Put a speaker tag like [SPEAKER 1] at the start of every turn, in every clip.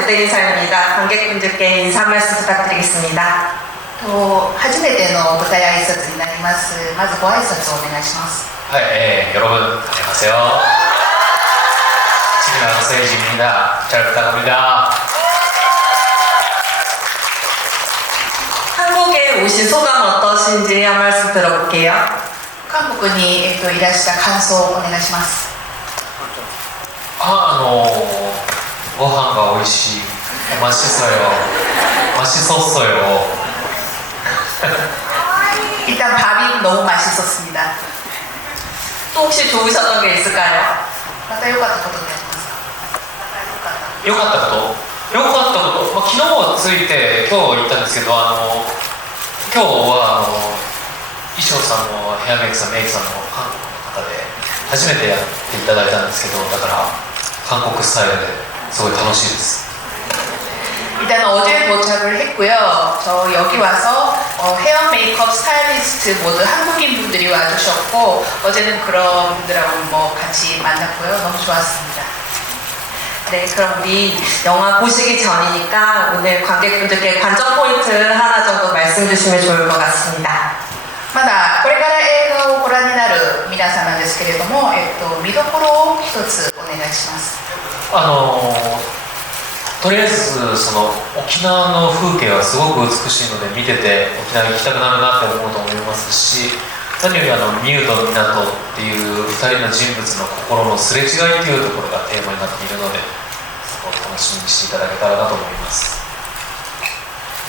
[SPEAKER 1] 무대 인사입니다. 관객분들께 인사 말씀 부탁드리겠습니다.
[SPEAKER 2] と初めての舞台挨拶になりますまずご挨拶をお願いします
[SPEAKER 3] 아, 예, 여러분 안녕하세요. 지금 세이지입니다. 잘 부탁합니다.
[SPEAKER 1] 한국에 오신 소감 어떠신지 한 말씀 들어볼게요.
[SPEAKER 2] 韓国に、えっといらした感想をお願いします
[SPEAKER 3] 아, あの ご飯が美味しい. 맛있어요. 맛있었어요.
[SPEAKER 2] 일단 밥이 너무 맛있었습니다
[SPEAKER 1] 또 혹시 좋으셨던 게 있을까요?
[SPEAKER 2] また良かったことってありますかまた良かった
[SPEAKER 3] 良かったこと良かったこと、まあ、昨日はついて今日行ったんですけどあの今日はあの衣装さんもヘアメイクさんメイクさんも韓国の方で初めてやっていただいたんですけどだから韓国スタイルで すごい楽しいです
[SPEAKER 2] 일단 어제 도착을 했고요. 저 여기 와서 어, 헤어 메이크업 스타일리스트 모두 한국인 분들이 와주셨고 어제는 그런 분들하고 뭐 같이 만났고요. 너무 좋았습니다.
[SPEAKER 1] 네, 그럼 우리 영화 보시기 전이니까 오늘 관객분들께 관전 포인트 하나 정도 말씀 주시면 좋을 것 같습니다.
[SPEAKER 2] まだこれから映画をご覧になる さんなんですけれども、えっと、見どころを一つお願いします。
[SPEAKER 3] あのとりあえずその沖縄の風景はすごく美しいので見てて沖縄行きたくなるなって思うと思いますし何よりあのミュウと港っていう2人の人物の心のすれ違いっていうところがテーマになっているのでそこを楽しみにしていただけたらなと思います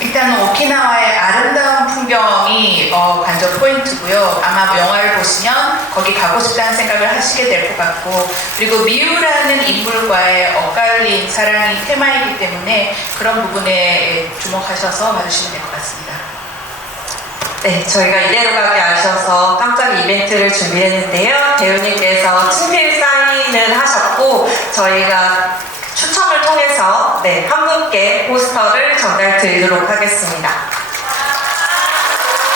[SPEAKER 2] 일단 오키나와의 아름다운 풍경이 어, 관전 포인트고요. 아마 영화를 보시면 거기 가고 싶다는 생각을 하시게 될 것 같고 그리고 미우라는 인물과의 엇갈린 사랑이 테마이기 때문에 그런 부분에 주목하셔서 봐주시면 될 것 같습니다.
[SPEAKER 1] 네, 저희가 이대로 가게 아셔서 깜짝 이벤트를 준비했는데요. 배우님께서 친필 사인을 하셨고 저희가 추첨을 통해서 네, 한 분께 포스터를 전달 드리도록 하겠습니다.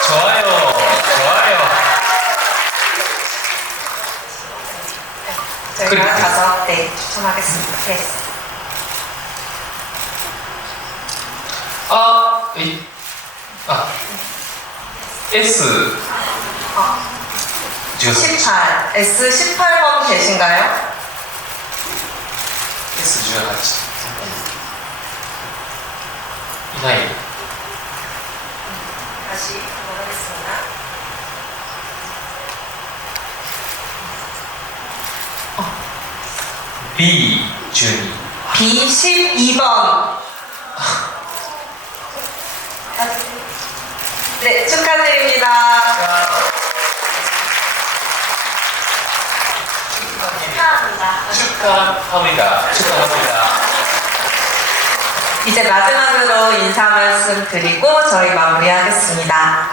[SPEAKER 3] 좋아요 좋아요
[SPEAKER 1] 저희가
[SPEAKER 3] 그리고-
[SPEAKER 1] 가서 네, 추첨하겠습니다. 네.
[SPEAKER 3] 아, 이, 아 S
[SPEAKER 1] 어,
[SPEAKER 3] 13
[SPEAKER 1] 18, S18번 계신가요?
[SPEAKER 3] S18 이사이
[SPEAKER 1] 다시 한번 하겠습니다.
[SPEAKER 3] B
[SPEAKER 1] 어. 준이 B 12번. 네, 축하드립니다. 축하합니다.
[SPEAKER 3] 축하합니다. 축하합니다.
[SPEAKER 1] 이제 마지막으로 인사 말씀 드리고 저희 마무리하겠습니다.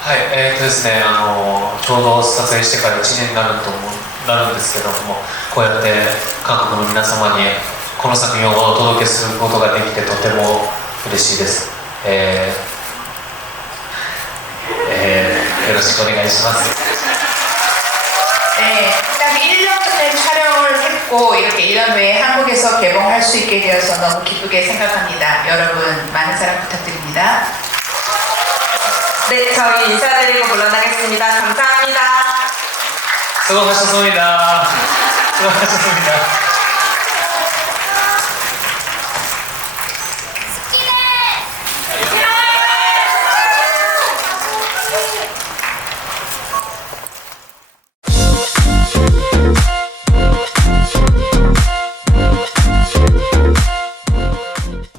[SPEAKER 3] はい、えーとですね、あのちょうど撮影してから1年になると思うなるんですけども、こうやって韓国の皆様にこの作品をお届けすることができてとても嬉しいです。えーえーよろしくお願いします。
[SPEAKER 2] 네, 딱 개봉할 수 있게 되어서 너무 기쁘게 생각합니다. 여러분 많은 사랑 부탁드립니다.
[SPEAKER 1] 네, 저희 인사드리고 물러나겠습니다. 감사합니다.
[SPEAKER 3] 수고하셨습니다. 수고하셨습니다.